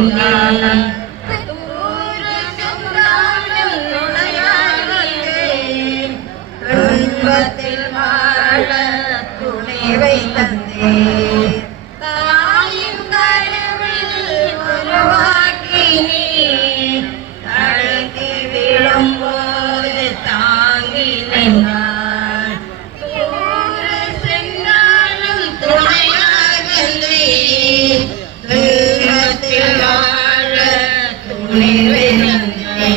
நின்றான். துன்பத்தில் வாழ துணைவை தந்தே தாயின் கருவில் உருவாக்கி தடுக்கி விழும்போது தாங்கி நின்றார். சென்றாலும் துணையாக துன்பத்தில் வாழ துணைவை தந்தே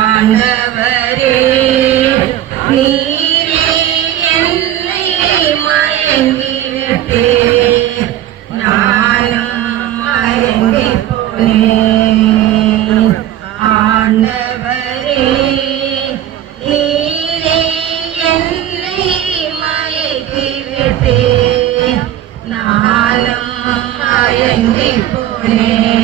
ஆண்டவரே நீரே என்னை மயங்கிவிட்டே நானும் மயங்கி போனேன். ஆண்டவரே நீரே என்னை மயங்கிவிட்டே நானும் மயங்கி போனேன்.